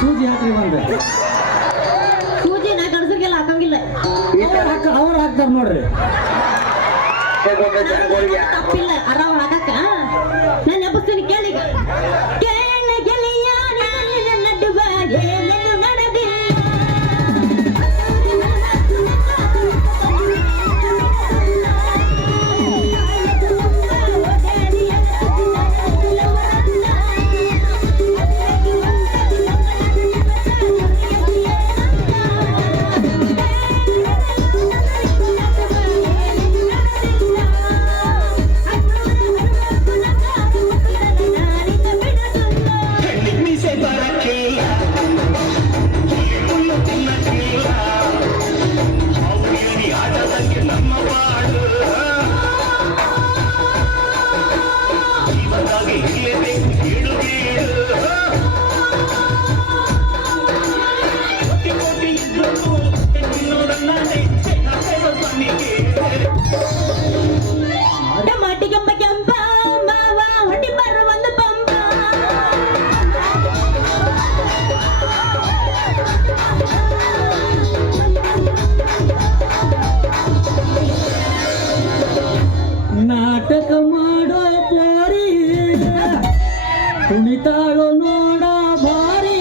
ಸೂಜಿ ಹಾಕ್ರಿ ಬಂದೆ. ಸೂಜಿ ನಾ ಗಂಡಸರಿಗೆಲ್ಲ ಹಾಕಂಗಿಲ್ಲ. ಅವ್ರು ಹಾಕ ಅವ್ರು ಹಾಕ್ತಾರ ನೋಡ್ರಿ. ತಪ್ಪಿಲ್ಲ ಆರಾಮ್ ಹಾಕಕ್ಕ ನಾನು ಎಪ್ಪಿಸ್ತೀನಿ ಕೇಳಿ ನಾಟಕ ಮಾಡೋ ಪೋರಿ ಕುಣಿತಾಳೋ ನೋಡ ಭಾರಿ.